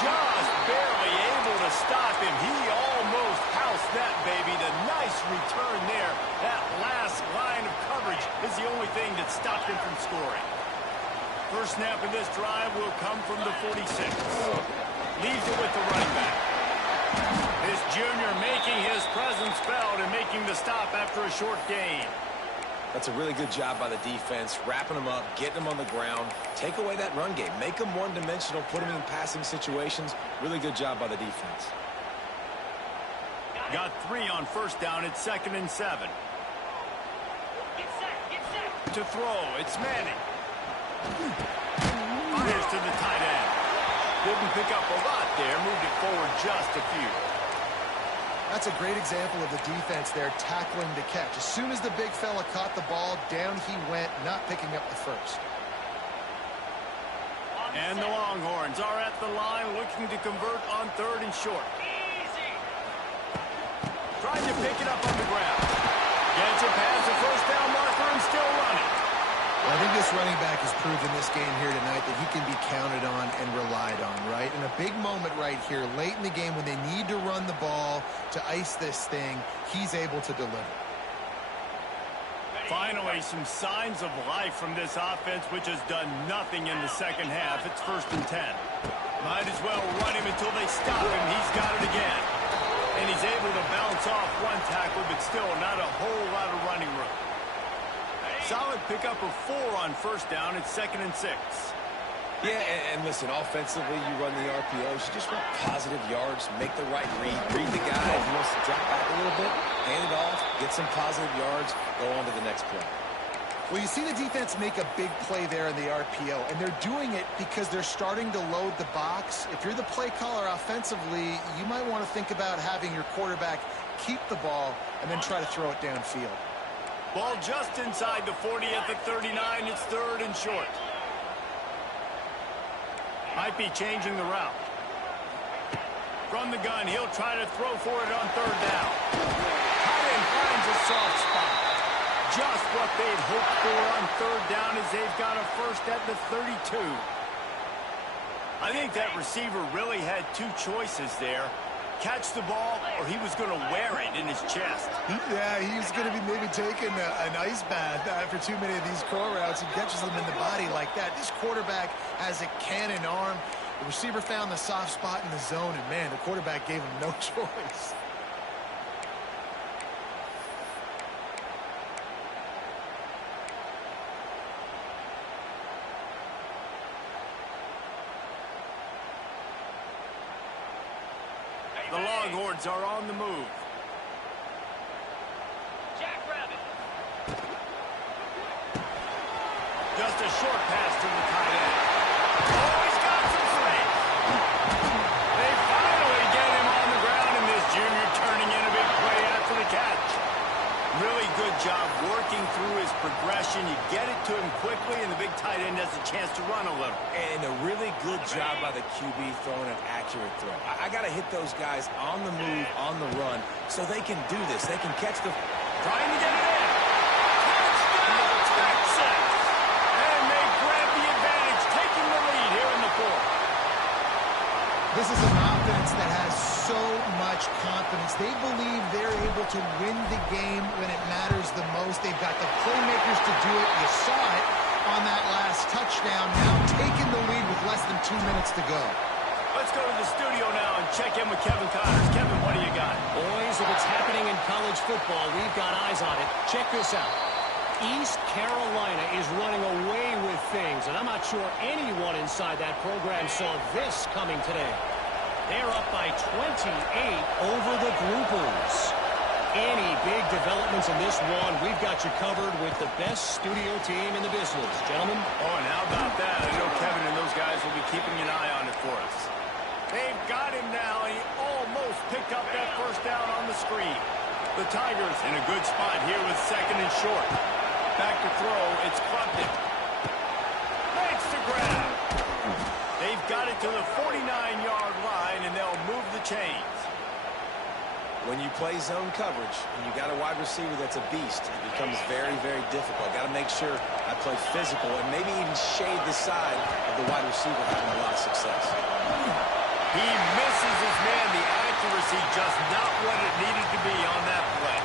Just barely able to stop him. He almost housed that baby. The nice return there. That last line of coverage is the only thing that stopped him from scoring. First snap of this drive will come from the 46. Leaves it with the running back. This junior making his presence felt and making the stop after a short gain. That's a really good job by the defense, wrapping them up, getting them on the ground, take away that run game, make them one-dimensional, put them in passing situations. Really good job by the defense. Got 3 on first down. It's 2nd and 7. To throw, it's Manning. Fires to the tight end. Didn't pick up a lot there, moved it forward just a few. That's a great example of the defense there tackling the catch. As soon as the big fella caught the ball, down he went, not picking up the first. And the Longhorns are at the line looking to convert on 3rd and short. Trying to pick it up on the ground. Gets it past the first down marker and still running. I think this running back has proven this game here tonight that he can be counted on and relied on, right? In a big moment right here, late in the game when they need to run the ball to ice this thing, he's able to deliver. Finally, some signs of life from this offense, which has done nothing in the second half. It's 1st and 10. Might as well run him until they stop him. He's got it again. And he's able to bounce off one tackle, but still not a whole lot of running room. Solid pickup of 4 on first down. It's 2nd and 6. Yeah, and listen, offensively, you run the RPOs. You just want positive yards, make the right read the guy. If he wants to drop back a little bit, hand it off, get some positive yards, go on to the next play. Well, you see the defense make a big play there in the RPO, and they're doing it because they're starting to load the box. If you're the play caller offensively, you might want to think about having your quarterback keep the ball and then try to throw it downfield. Ball just inside the 40 at the 39. It's 3rd and short. Might be changing the route. From the gun, he'll try to throw for it on 3rd down. Tight end finds a soft spot. Just what they'd hoped for on 3rd down as they've got a first at the 32. I think that receiver really had 2 choices there. Catch the ball, or he was going to wear it in his chest. Yeah, he's going to be maybe taking an ice bath after too many of these curl routes. He catches them in the body like that. This quarterback has a cannon arm. The receiver found the soft spot in the zone, and, man, the quarterback gave him no choice. The Longhorns are on the move. Just a short pass to the tight end. Oh, he's got some space. They finally get him on the ground, and this junior turning in a big play after the catch. Really good job working through his progression. You get it to him quickly, and the big tight end has a chance to run a little. And a really good job by the QB throwing an accurate throw. I got to hit those guys on the move, on the run, so they can do this. They can catch the... Trying to get it in. Touchdown, Texas! And they grab the advantage, taking the lead here in the 4th. This is an offense that has so much confidence. They believe they're able to win the game when it matters the most. They've got the playmakers to do it. You saw it on that last touchdown. Now taking the lead with less than 2 minutes to go. Let's go to the studio now and check in with Kevin Connors. Kevin, what do you got? Boys, if it's happening in college football, we've got eyes on it. Check this out. East Carolina is running away with things, and I'm not sure anyone inside that program saw this coming today. They're up by 28 over the Groupers. Any big developments in this one, we've got you covered with the best studio team in the business. Gentlemen? Oh, and how about that? I know Kevin and those guys will be keeping an eye on it for us. They've got him now. He almost picked up that first down on the screen. The Tigers in a good spot here with 2nd and short. Back to throw. It's Clemson. Makes the grab. They've got it to the 49-yard line, and they'll move the chains. When you play zone coverage and you got a wide receiver that's a beast, it becomes very, very difficult. Got to make sure I play physical and maybe even shade the side of the wide receiver having a lot of success. He misses his man. The accuracy just not what it needed to be on that play.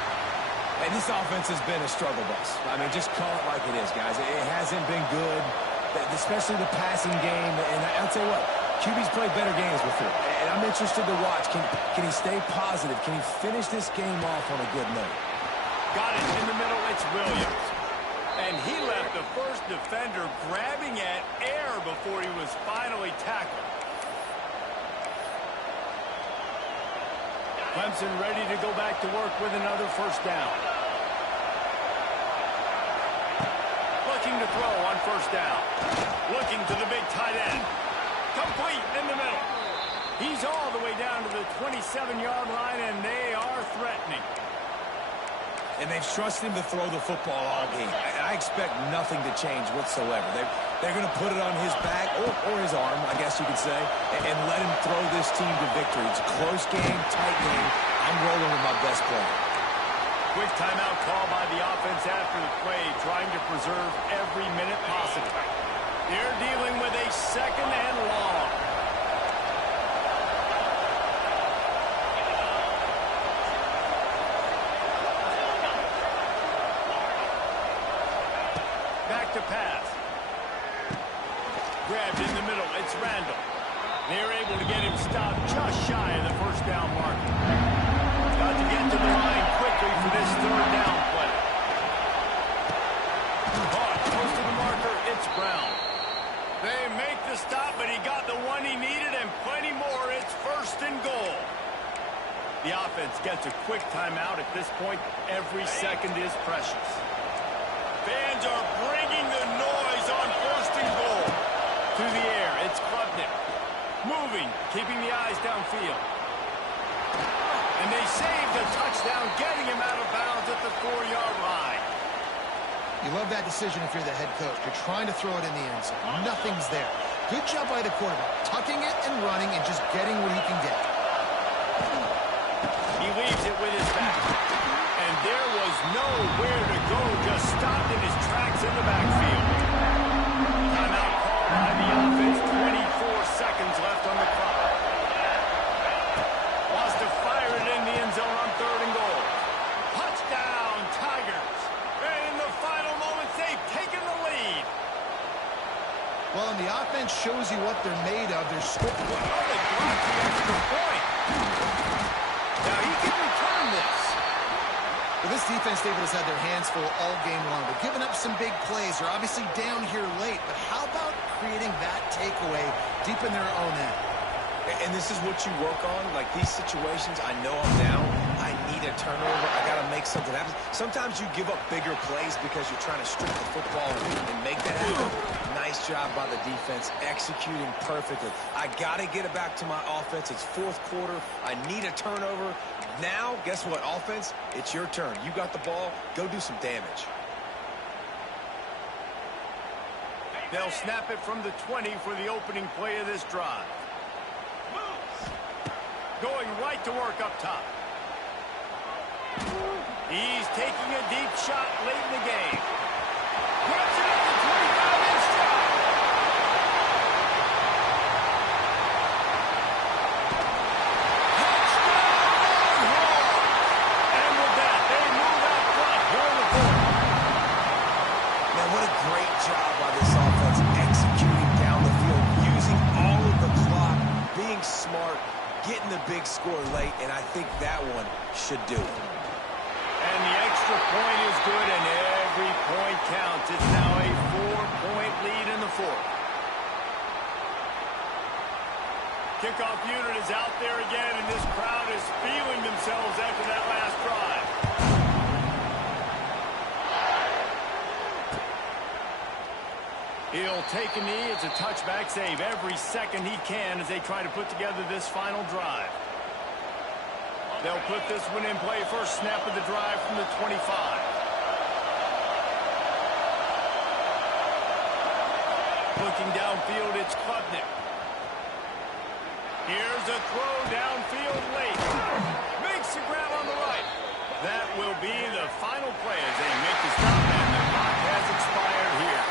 And this offense has been a struggle bus. I mean, just call it like it is, guys. It hasn't been good, especially the passing game. And I'll tell you what, QB's played better games before. And I'm interested to watch. Can he stay positive? Can he finish this game off on a good note? Got it in the middle. It's Williams. And he left the first defender grabbing at air before he was finally tackled. Clemson ready to go back to work with another first down. Looking to throw on first down. Looking to the big tight end. Complete in the middle. He's all the way down to the 27-yard line, and they are threatening. And they've trusted him to throw the football all game. I expect nothing to change whatsoever. They're going to put it on his back, or his arm, I guess you could say, and let him throw this team to victory. It's a close game, tight game. I'm rolling with my best player. Quick timeout call by the offense after the play, trying to preserve every minute possible. They're dealing with a 2nd and long. Back to pass. Grabbed in the middle. It's Randall. They're able to get him stopped just shy of the first down marker. Got to get to the line quickly for this 3rd down play. stop, but he got the one he needed and plenty more. It's 1st and goal. The offense gets a quick timeout at this point. Every second is precious. Fans are bringing the noise on 1st and goal. To the air, it's Klubnik. Moving, keeping the eyes downfield. And they save the touchdown, getting him out of bounds at the 4-yard line. You love that decision if you're the head coach. You're trying to throw it in the end zone. Nothing's there. Good job by the quarterback, tucking it and running and just getting what he can get. He leaves it with his back. And there was nowhere to go, just stopped in his tracks in the backfield. Timeout called by the offense, 24 seconds left on the clock. Wants to fire it in the end zone on 3rd and goal. Touchdown, Tigers. And in the final moments, they've taken the lead. Well, and the offense shows you what they're made of. They're scoring. Oh, they blocked the extra point. Now he can return this. But this defense, David, has had their hands full all game long. They're giving up some big plays. They're obviously down here late. But how about creating that takeaway deep in their own end? And this is what you work on. Like these situations, I know I'm down. I need a turnover. I got to make something happen. Sometimes you give up bigger plays because you're trying to strip the football and make that happen. Nice job by the defense, executing perfectly. I got to get it back to my offense. It's 4th quarter. I need a turnover. Now, guess what, offense? It's your turn. You got the ball. Go do some damage. They'll snap it from the 20 for the opening play of this drive. Going right to work up top. He's taking a deep shot late in the game. Grabs it at the 25-inch stride. Touchdown, Longhorns! And with that, they move out front here in the 4th. Man, what a great job by this offense executing down the field, using all of the clock, being smart, getting the big score late, and I think that one should do it. And the extra point is good, and every point counts. It's now a 4-point lead in the 4th. Kickoff unit is out there again, and this crowd is feeling themselves after that last drive. He'll take a knee. It's a touchback save every second he can as they try to put together this final drive. They'll put this one in play. First snap of the drive from the 25. Looking downfield, it's Klubnik. Here's a throw downfield late. Makes the grab on the right. That will be the final play as they make the stop, and the clock has expired here.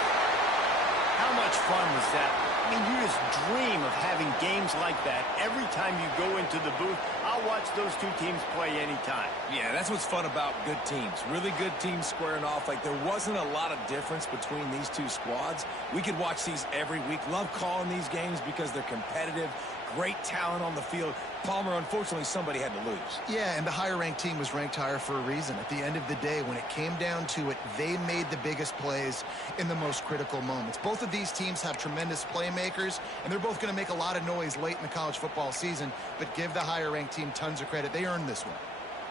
How much fun was that? I mean, you just dream of having games like that every time you go into the booth. I'll watch those two teams play anytime. Yeah, that's what's fun about good teams. Really good teams squaring off. Like, there wasn't a lot of difference between these two squads. We could watch these every week. Love calling these games because they're competitive. Great talent on the field. Palmer, unfortunately, somebody had to lose. Yeah, and the higher-ranked team was ranked higher for a reason. At the end of the day, when it came down to it, they made the biggest plays in the most critical moments. Both of these teams have tremendous playmakers, and they're both going to make a lot of noise late in the college football season, but give the higher-ranked team tons of credit. They earned this one.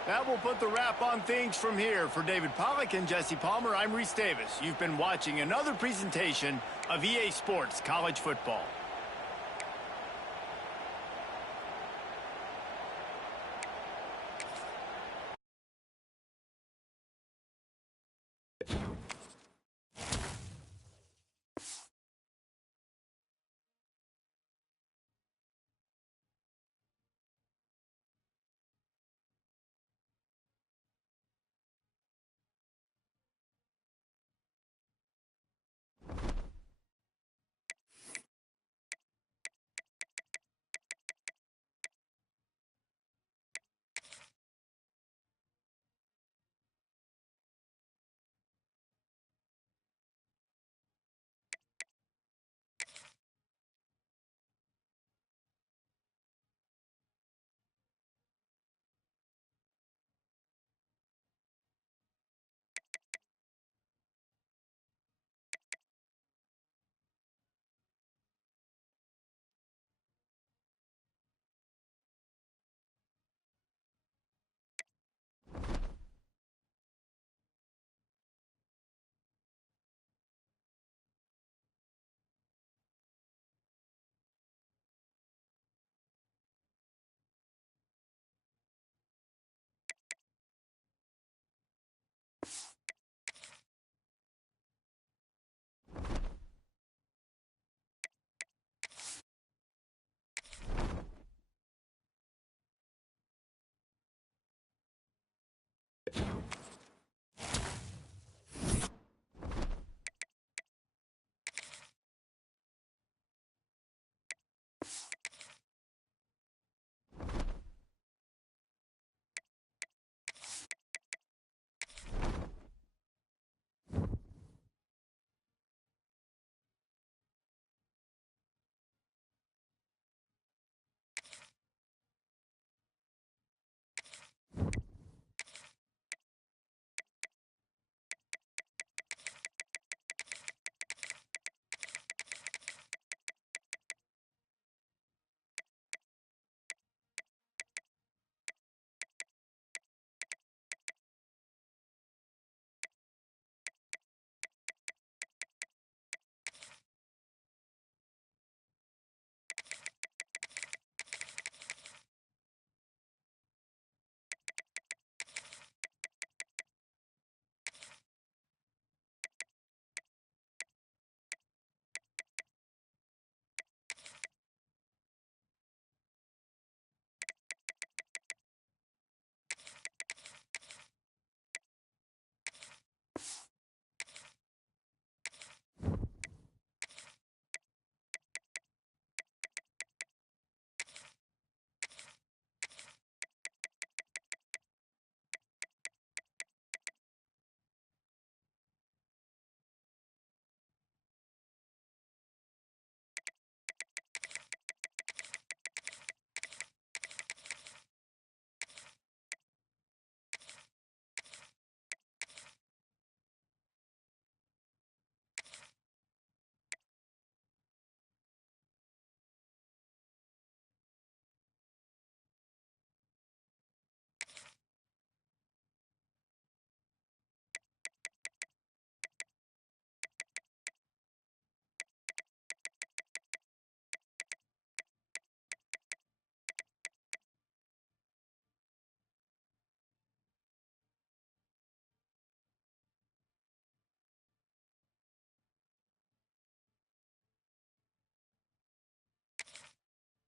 That will put the wrap on things from here. For David Pollack and Jesse Palmer, I'm Reese Davis. You've been watching another presentation of EA Sports College Football.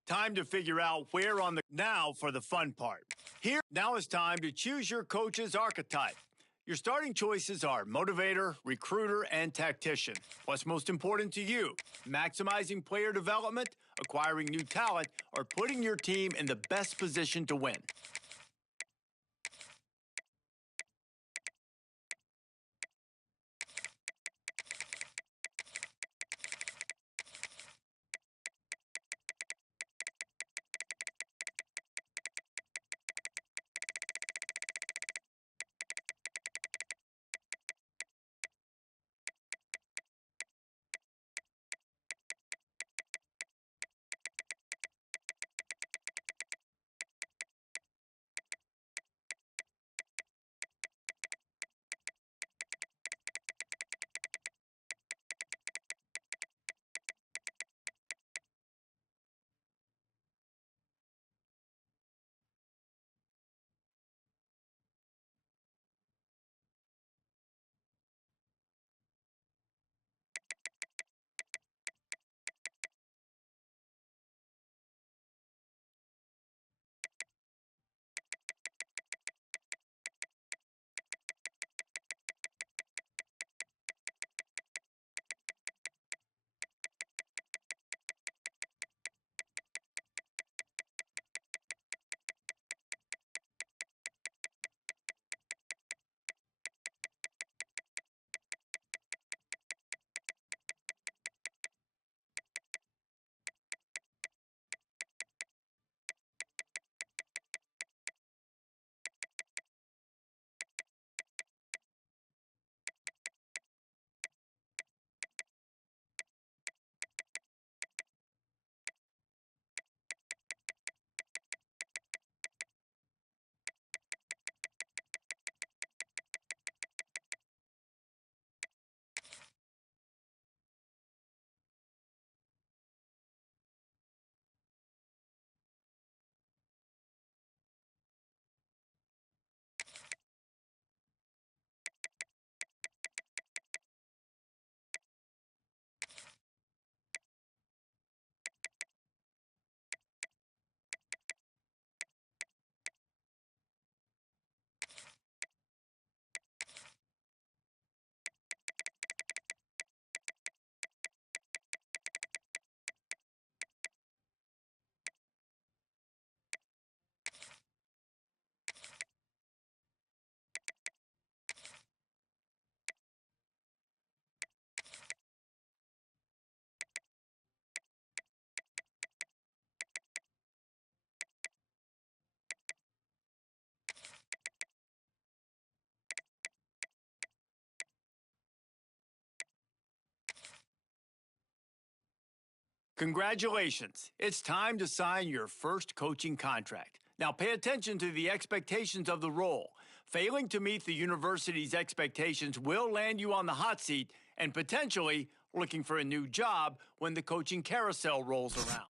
Time to figure out where on the now for the fun part. Here now is time to choose your coach's archetype. Your starting choices are motivator, recruiter, and tactician. What's most important to you? Maximizing player development, acquiring new talent, or putting your team in the best position to win? Congratulations. It's time to sign your first coaching contract. Now pay attention to the expectations of the role. Failing to meet the university's expectations will land you on the hot seat and potentially looking for a new job when the coaching carousel rolls around.